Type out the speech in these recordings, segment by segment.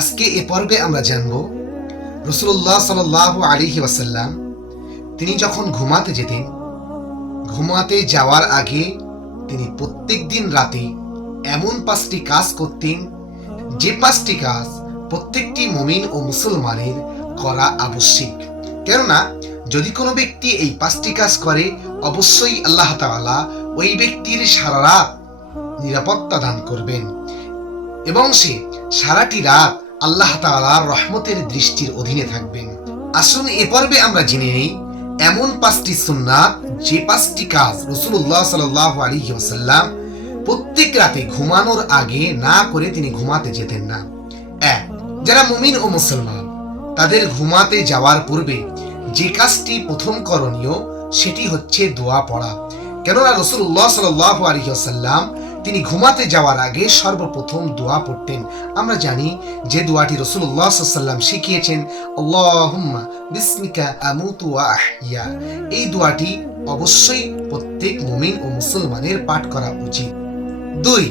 আজকে এ পর্বে আমরা জানব রাসূলুল্লাহ সাল্লাল্লাহু আলাইহি ওয়াসাল্লাম তিনি যখন ঘুমাতে যেতেন, ঘুমাতে যাওয়ার আগে তিনি প্রত্যেকদিন রাতে এমন 5টি কাজ করতেন যে 5টি কাজ প্রত্যেকটি মুমিন ও মুসলমানের করা আবশ্যিক। কেননা যদি কোনো ব্যক্তি এই 5টি কাজ করে, অবশ্যই আল্লাহ তাআলা ওই ব্যক্তির সারা রাত নিরাপত্তা দান করবেন এবং সে সারাটি রাত আল্লাহ তাআলার রহমতের দৃষ্টির অধীনে থাকবেন। আসুন এ পর্বে আমরা জেনে নেই এমন 5টি সুন্নাত যে 5টি কাজ রাসূলুল্লাহ সাল্লাল্লাহু আলাইহি ওয়াসাল্লাম প্রত্যেক রাতে ঘুমানোর আগে না করে তিনি ঘুমাতে যেতেন না। 1. যারা মুমিন ও মুসলমান তাদের ঘুমাতে যাওয়ার পূর্বে যে কাজটি প্রথম করণীয় সেটি হচ্ছে দোয়া পড়া। কেননা রাসূলুল্লাহ সাল্লাল্লাহু আলাইহি ওয়াসাল্লাম তিনি ঘুমাতে যাওয়ার আগে সর্বপ্রথম দোয়া পড়তেন। আমরা জানি যে দোয়াটি রাসূলুল্লাহ সাল্লাল্লাহু আলাইহি ওয়াসাল্লাম শিখিয়েছেন, আল্লাহুম্মা বিসমিকা আমুতু ওয়া আহইয়া। এই দোয়াটি অবশ্যই প্রত্যেক মুমিন ও মুসলমানের পাঠ করা উচিত। 2.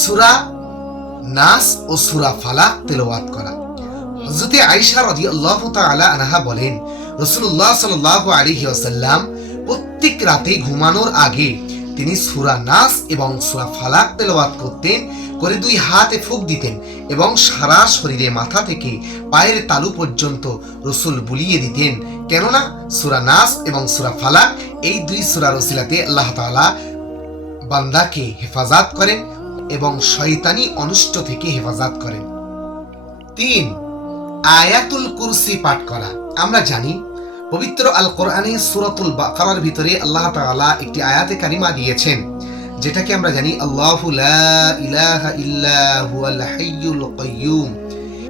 সূরা নাস ও সূরা ফালাক তেলাওয়াত করা। হযরত আয়েশা রাদিয়াল্লাহু তাআলা আনহা বলেন, রাসূলুল্লাহ সাল্লাল্লাহু আলাইহি ওয়াসাল্লাম প্রত্যেক রাতে ঘুমানোর আগে তিনি সূরা নাস এবং সূরা ফালাক তেলাওয়াত করতেন, করে 2 হাতে ফুঁক দিতেন এবং সারা শরীরে মাথা থেকে পায়ের তালু পর্যন্ত রাসূল বুলিয়ে দিতেন। কেননা সূরা নাস এবং সূরা ফালাক এই 2 সূরার ওসিলাতে আল্লাহ তাআলা বান্দাকে হেফাজত করেন এবং শয়তানি অনিষ্ট থেকে হেফাজত করেন। 3. আয়াতুল কুরসি পাঠ করা। আমরা জানি পবিত্র আল কোরআনে সূরাতুল বাকারার ভিতরে আল্লাহ তাআলা একটি আয়াতে কারিমা দিয়েছেন, যেটাকে আমরা জানি আল্লাহু লা ইলাহা ইল্লা হুয়াল হাইয়ুল কাইয়্যুম।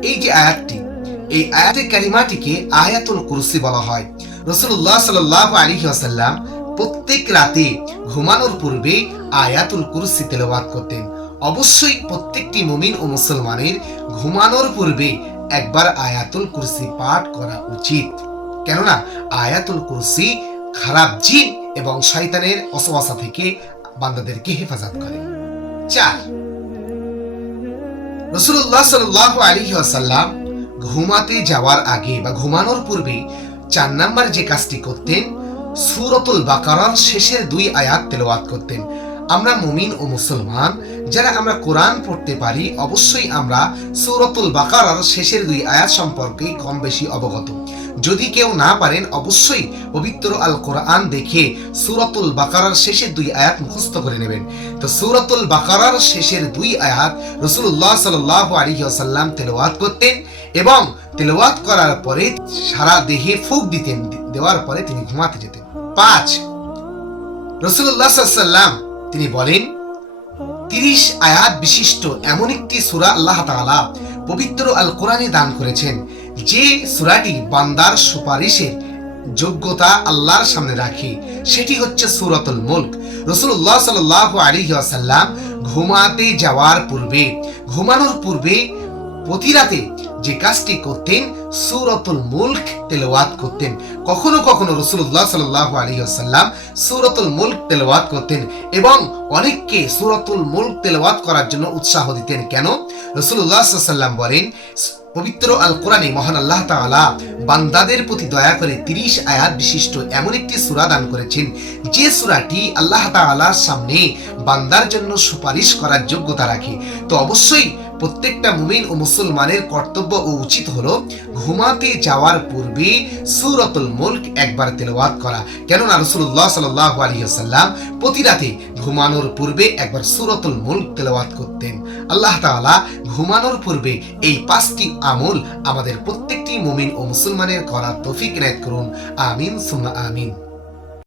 এই যে আয়াতটি, এই আয়াতে কারিমাটিকে আয়াতুল কুরসি বলা হয়। রাসূলুল্লাহ সাল্লাল্লাহু আলাইহি ওয়াসাল্লাম প্রত্যেক রাতে ঘুমানোর পূর্বে আয়াতুল কুরসি তেলাওয়াত করতেন। অবশ্যই প্রত্যেকটি মুমিন ও মুসলমানের ঘুমানোর পূর্বে একবার আয়াতুল কুরসি পাঠ করা উচিত। কেননা আয়াতুল কুরসি খারাপ জিন এবং শয়তানের ওয়াসওয়াসা থেকে বান্দাদেরকে হেফাজত করে। 4. রাসূলুল্লাহ সাল্লাল্লাহু আলাইহি ওয়াসাল্লাম ঘুমাতে যাওয়ার আগে বা ঘুমানোর পূর্বে 4 নাম্বার যে কাজটি করতেন, সূরাতুল বাকারার শেষের 2 আয়াত তেলাওয়াত করতেন। আমরা মুমিন ও মুসলমান যারা আমরা কোরআন পড়তে পারি, অবশ্যই আমরা সূরাতুল বাকারার শেষের 2 আয়াত সম্পর্কে কম বেশি অবগত। যদি কেউ না পারেন, অবশ্যই পবিত্র আল কোরআন দেখে সূরাতুল বাকারার শেষের 2 আয়াত মুখস্থ করে নেবেন। তো সূরাতুল বাকারার শেষের 2 আয়াত রাসূলুল্লাহ সাল্লাল্লাহু আলাইহি ওয়াসাল্লাম তেলাওয়াত করতেন এবং তেলাওয়াত করার পরে সারা দেহে ফুঁক দিতেন, দেওয়ার পরে তিনি ঘুমাতে যেতেন। 5. রাসূলুল্লাহ সাল্লাল্লাহু আলাইহি ওয়াসাল্লাম তিনি বলেন, 30 আয়াত বিশিষ্ট এমন একটি সূরা আল্লাহ তাআলা পবিত্র আল কোরআনে দান করেছেন, যে সূরাটি বান্দার সুপারিশের যোগ্যতা আল্লাহর সামনে রাখে, সেটি হচ্ছে সূরাতুল মুলক। রাসূলুল্লাহ সাল্লাল্লাহু আলাইহি ওয়াসাল্লাম ঘুমাতে যাওয়ার পূর্বে, ঘুমানোর পূর্বে প্রতি রাতে যে কাজটি করতেন, সূরাতুল মুলক তেলাওয়াত করতেন। কখনো কখনো রাসূলুল্লাহ সাল্লাল্লাহু আলাইহি ওয়াসাল্লাম সূরাতুল মুলক তেলাওয়াত করতেন এবং অনেককে সূরাতুল মুলক তেলাওয়াত করার জন্য উৎসাহ দিতেন। কেন? রাসূলুল্লাহ সাল্লাল্লাহু আলাইহি ওয়াসাল্লাম বলেন, পবিত্র আল কোরআনে মহান আল্লাহ তাআলা বান্দাদের প্রতি দয়া করে 30 আয়াত বিশিষ্ট এমন একটি সূরা দান করেছেন, যে সূরাটি আল্লাহ তাআলার সামনে বান্দার জন্য সুপারিশ করার যোগ্যতা রাখে। তো অবশ্যই প্রত্যেকটা মুমিন ও মুসলমানের কর্তব্য ও উচিত হলো ঘুমাতে যাওয়ার পূর্বে সূরাতুল মুলক একবার তেলাওয়াত করা। কেননা রাসূলুল্লাহ সাল্লাল্লাহু আলাইহি ওয়াসাল্লাম প্রতি রাতে ঘুমানোর পূর্বে একবার সূরাতুল মুলক তেলাওয়াত করতেন। আল্লাহ তাআলা ঘুমানোর পূর্বে এই 5টি আমল আমাদের প্রত্যেকটি মুমিন ও মুসলমানের করার তৌফিক এনায়েত করুন। আমিন সুম্মা আমিন।